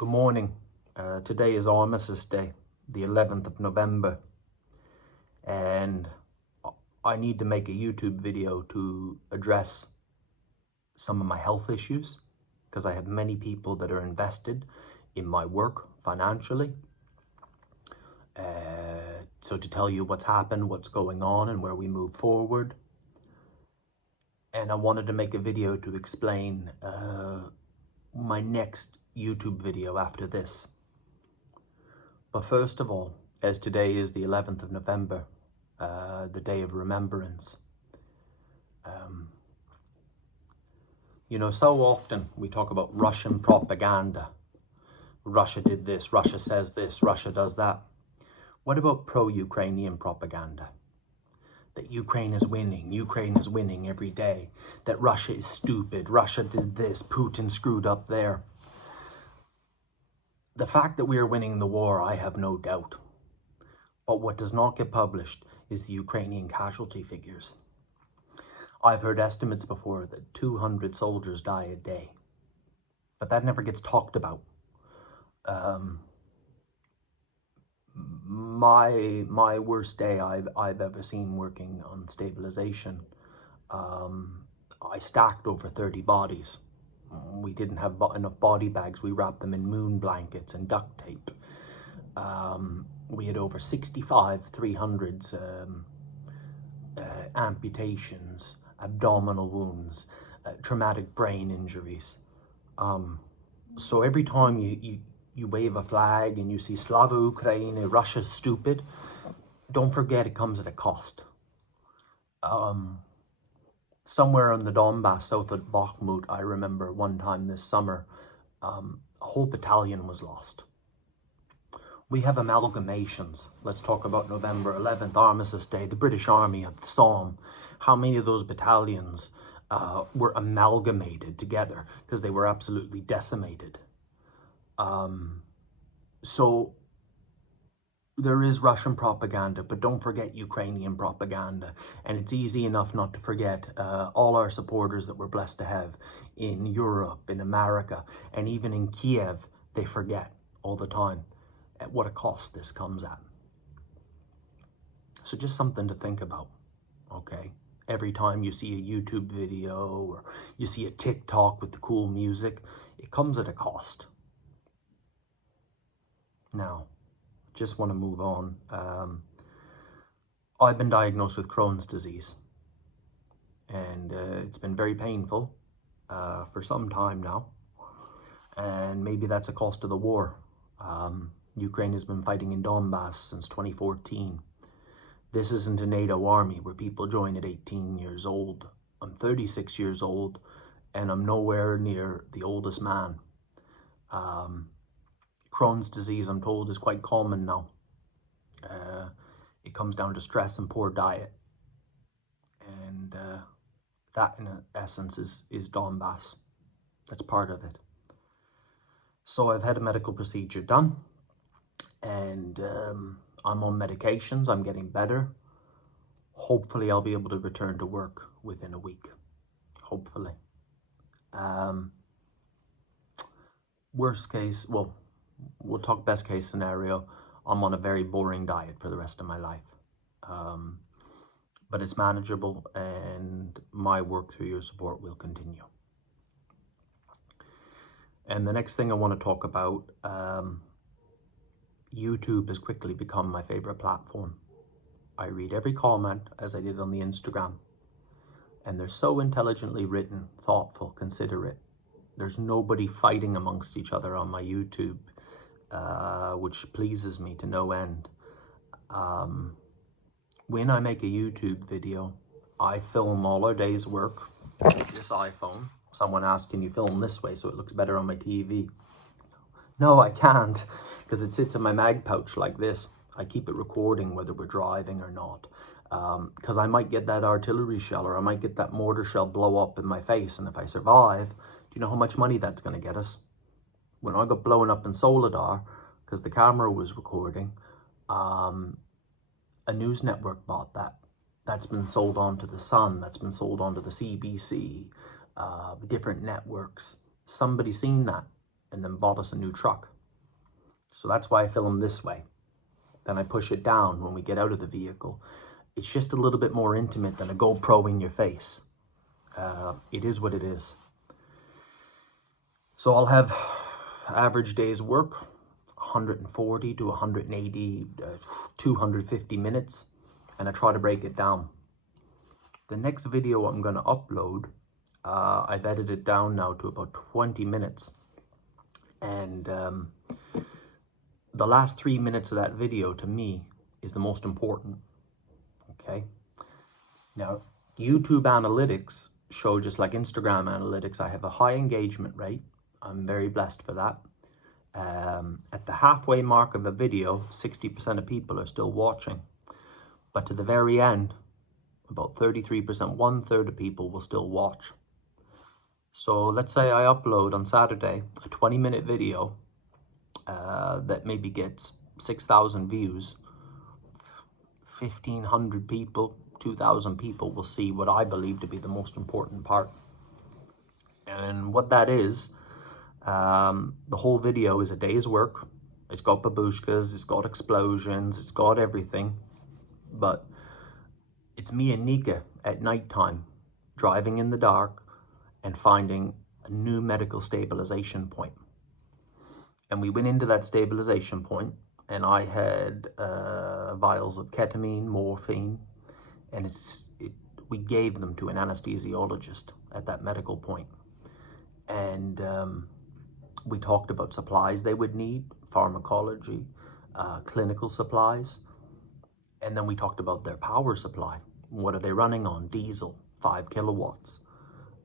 Good morning. Today is Armistice Day, the 11th of November, and I need to make a YouTube video to address some of my health issues because I have many people that are invested in my work financially. So to tell you what's happened, what's going on, and where we move forward. And I wanted to make a video to explain my next YouTube video after this. But first of all, as today is the 11th of November, the day of remembrance, so often we talk about Russian propaganda. Russia did this, Russia says this, Russia does that. What about pro-Ukrainian propaganda? That Ukraine is winning every day. That Russia is stupid, Russia did this, Putin screwed up there. The fact that we are winning the war, I have no doubt. But what does not get published is the Ukrainian casualty figures. I've heard estimates before that 200 soldiers die a day. But that never gets talked about. My worst day I've ever seen working on stabilization, I stacked over 30 bodies. We didn't have enough body bags. We wrapped them in moon blankets and duct tape. We had over 65 300s, amputations, abdominal wounds, traumatic brain injuries. So every time you wave a flag and you see Slava Ukraine, Russia's stupid, don't forget it comes at a cost. Somewhere in the Donbass, south of Bakhmut, I remember one time this summer, a whole battalion was lost. We have amalgamations. Let's talk about November 11th, Armistice Day, the British Army of the Somme. How many of those battalions were amalgamated together because they were absolutely decimated? So there is Russian propaganda, but don't forget Ukrainian propaganda. And it's easy enough not to forget all our supporters that we're blessed to have in Europe, in America, and even in Kiev. They forget all the time at what a cost this comes at. So just something to think about, okay? Every time you see a YouTube video or you see a TikTok with the cool music, it comes at a cost. Now, just want to move on. I've been diagnosed with Crohn's disease, and it's been very painful for some time now, and maybe that's a cost of the war. Ukraine has been fighting in Donbass since 2014. This isn't a NATO army where people join at 18 years old. I'm 36 years old, and I'm nowhere near the oldest man. Crohn's disease, I'm told, is quite common now. It comes down to stress and poor diet. And that, in essence, is Donbass. That's part of it. So I've had a medical procedure done. And I'm on medications. I'm getting better. Hopefully, I'll be able to return to work within a week. Hopefully. Worst case, well, we'll talk best case scenario. I'm on a very boring diet for the rest of my life. But it's manageable, and my work through your support will continue. And the next thing I want to talk about, YouTube has quickly become my favorite platform. I read every comment, as I did on the Instagram, and they're so intelligently written, thoughtful, considerate. There's nobody fighting amongst each other on my YouTube, which pleases me to no end. When I make a YouTube video, I film all our day's work with this iPhone. Someone asked, can you film this way so it looks better on my TV? No, I can't, because it sits in my mag pouch like this. I keep it recording whether we're driving or not, because I might get that artillery shell or I might get that mortar shell blow up in my face, and if I survive, do you know how much money that's going to get us? When I got blown up in Soledar, because the camera was recording, a news network bought that. That's been sold on to the Sun, that's been sold on to the CBC, different networks. Somebody seen that and then bought us a new truck. So that's why I film this way. Then I push it down when we get out of the vehicle. It's just a little bit more intimate than a GoPro in your face. It is what it is. So I'll have average day's work, 140 to 180, 250 minutes, and I try to break it down. The next video I'm going to upload, I've edited it down now to about 20 minutes. And the last 3 minutes of that video, to me, is the most important. Okay? Now, YouTube analytics show, just like Instagram analytics, I have a high engagement rate. I'm very blessed for that. At the halfway mark of a video, 60% of people are still watching. But to the very end, about 33%, 1/3 of people will still watch. So let's say I upload on Saturday a 20-minute video that maybe gets 6,000 views. 1,500 people, 2,000 people will see what I believe to be the most important part. And what that is, the whole video is a day's work. It's got babushkas, it's got explosions, it's got everything. But it's me and Nika at nighttime, driving in the dark and finding a new medical stabilization point. And we went into that stabilization point, and I had vials of ketamine, morphine, and we gave them to an anesthesiologist at that medical point. And we talked about supplies they would need, pharmacology, clinical supplies, and then we talked about their power supply. What are they running on? Diesel, 5 kilowatts,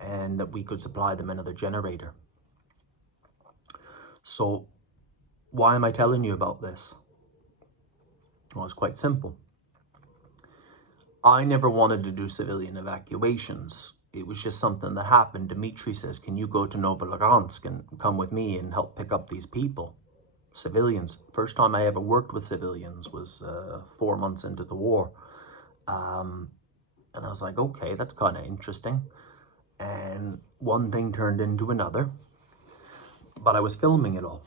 and that we could supply them another generator. So why am I telling you about this? Well, it's quite simple. I never wanted to do civilian evacuations. It was just something that happened. Dmitry says, can you go to Novolugansk and come with me and help pick up these people? Civilians. First time I ever worked with civilians was 4 months into the war. And I was like, okay, that's kind of interesting. And one thing turned into another. But I was filming it all.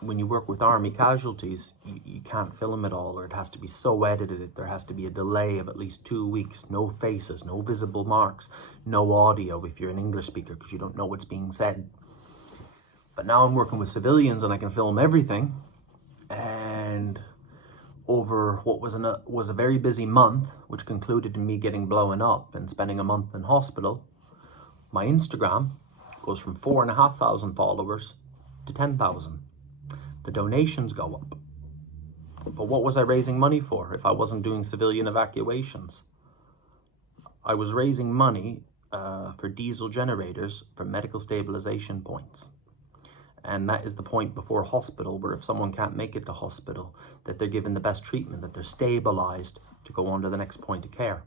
When you work with army casualties, you can't film it all, or it has to be so edited. There has to be a delay of at least 2 weeks. No faces, no visible marks, no audio if you're an English speaker, because you don't know what's being said. But now I'm working with civilians and I can film everything. And over what was a very busy month, which concluded in me getting blown up and spending a month in hospital, my Instagram goes from 4,500 followers to 10,000. The donations go up. But what was I raising money for if I wasn't doing civilian evacuations? I was raising money for diesel generators for medical stabilization points. And that is the point before hospital, where if someone can't make it to hospital, that they're given the best treatment, that they're stabilized to go on to the next point of care.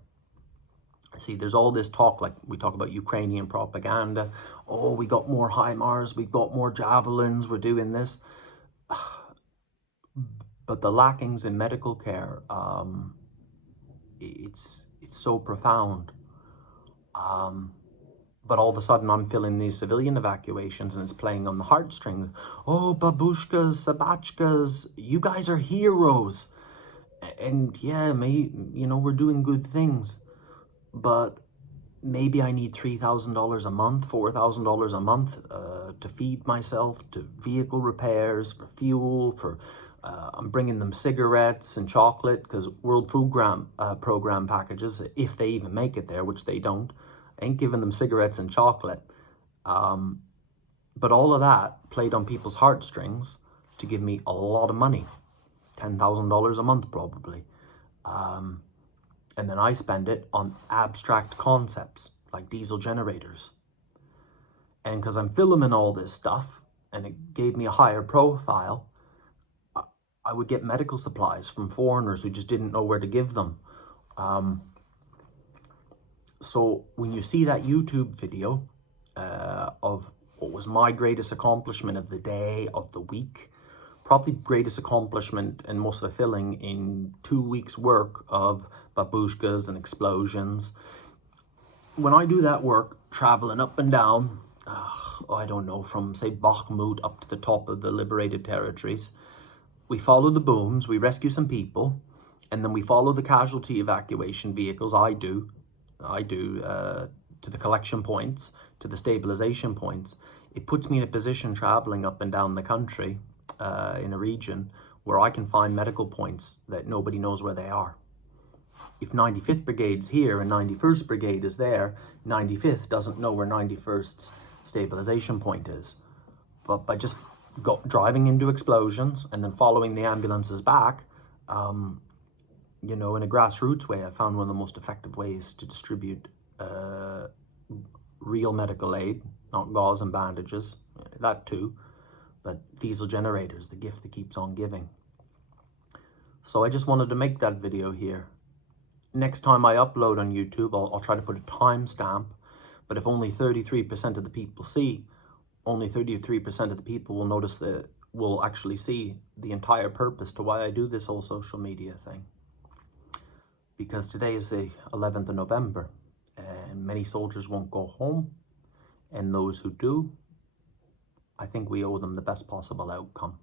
See, there's all this talk, like we talk about Ukrainian propaganda. Oh, we got more HIMARS, we got more javelins, we're doing this. But the lackings in medical care, it's so profound. But all of a sudden I'm feeling these civilian evacuations and it's playing on the heartstrings. Oh, babushkas, sabachkas, you guys are heroes. And yeah, we're doing good things. But maybe I need $3,000 a month, $4,000 a month to feed myself, to vehicle repairs, for fuel, for I'm bringing them cigarettes and chocolate, because World Food Program packages, if they even make it there, which they don't, ain't giving them cigarettes and chocolate. But all of that played on people's heartstrings to give me a lot of money, $10,000 a month probably. And then I spend it on abstract concepts like diesel generators. And because I'm filming all this stuff and it gave me a higher profile, I would get medical supplies from foreigners who just didn't know where to give them. So when you see that YouTube video of what was my greatest accomplishment of the day, of the week, probably greatest accomplishment and most fulfilling in 2 weeks work of babushkas and explosions. When I do that work, traveling up and down, I don't know, from say Bakhmut up to the top of the liberated territories. We follow the booms, we rescue some people, and then we follow the casualty evacuation vehicles. I do, to the collection points, to the stabilization points. It puts me in a position traveling up and down the country in a region where I can find medical points that nobody knows where they are. If 95th Brigade's here and 91st Brigade is there, 95th doesn't know where 91st's stabilization point is. But by just driving into explosions and then following the ambulances back, you know, in a grassroots way, I found one of the most effective ways to distribute real medical aid, not gauze and bandages, that too, but diesel generators, the gift that keeps on giving. So I just wanted to make that video here. Next time I upload on YouTube, I'll try to put a timestamp, but if only 33% of the people see, only 33% of the people will notice that, will actually see the entire purpose to why I do this whole social media thing. Because today is the 11th of November, and many soldiers won't go home, and those who do, I think we owe them the best possible outcome.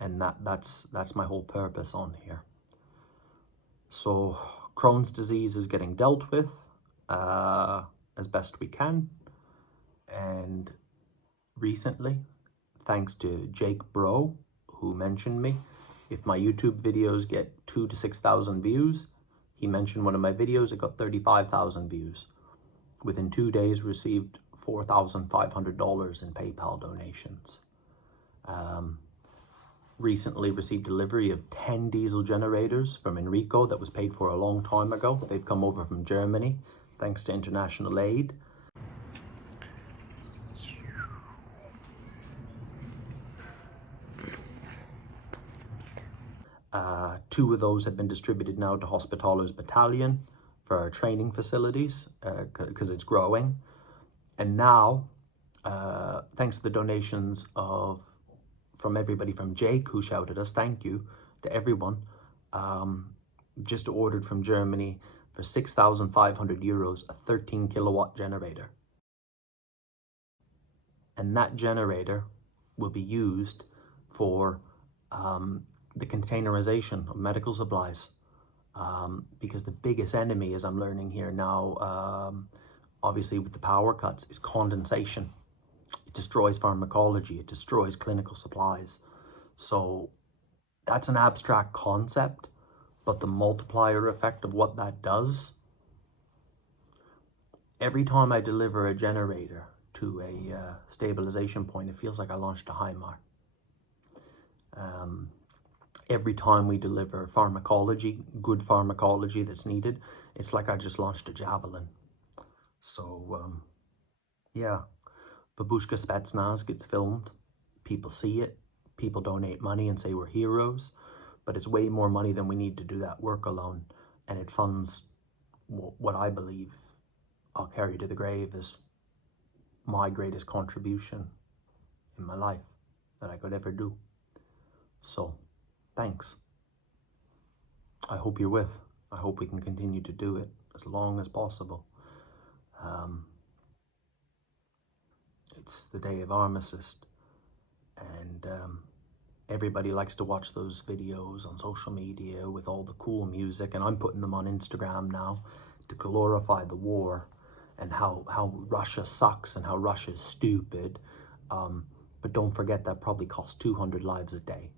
And that's my whole purpose on here. So Crohn's disease is getting dealt with as best we can. And recently, thanks to Jake Bro, who mentioned me, if my YouTube videos get 2,000 to 6,000 views, he mentioned one of my videos, it got 35,000 views. Within 2 days, received $4,500 in PayPal donations. Recently received delivery of 10 diesel generators from Enrico that was paid for a long time ago. They've come over from Germany, thanks to international aid. Two of those have been distributed now to Hospitalers Battalion for our training facilities because it's growing. And now, thanks to the donations from everybody, from Jake, who shouted us, thank you to everyone, just ordered from Germany for 6,500 euros, a 13 kilowatt generator. And that generator will be used for the containerization of medical supplies, because the biggest enemy, as I'm learning here now, obviously with the power cuts, is condensation. It destroys pharmacology, it destroys clinical supplies. So that's an abstract concept, but the multiplier effect of what that does, every time I deliver a generator to a stabilization point, it feels like I launched a HIMAR. Every time we deliver pharmacology, good pharmacology that's needed, it's like I just launched a javelin. So, yeah, Babushka Spetsnaz gets filmed. People see it. People donate money and say we're heroes. But it's way more money than we need to do that work alone. And it funds what I believe I'll carry to the grave as my greatest contribution in my life that I could ever do. So, thanks. I hope you're with. I hope we can continue to do it as long as possible. It's the day of armistice, and everybody likes to watch those videos on social media with all the cool music, and I'm putting them on Instagram now to glorify the war and how Russia sucks and how Russia's stupid. But don't forget that probably costs 200 lives a day.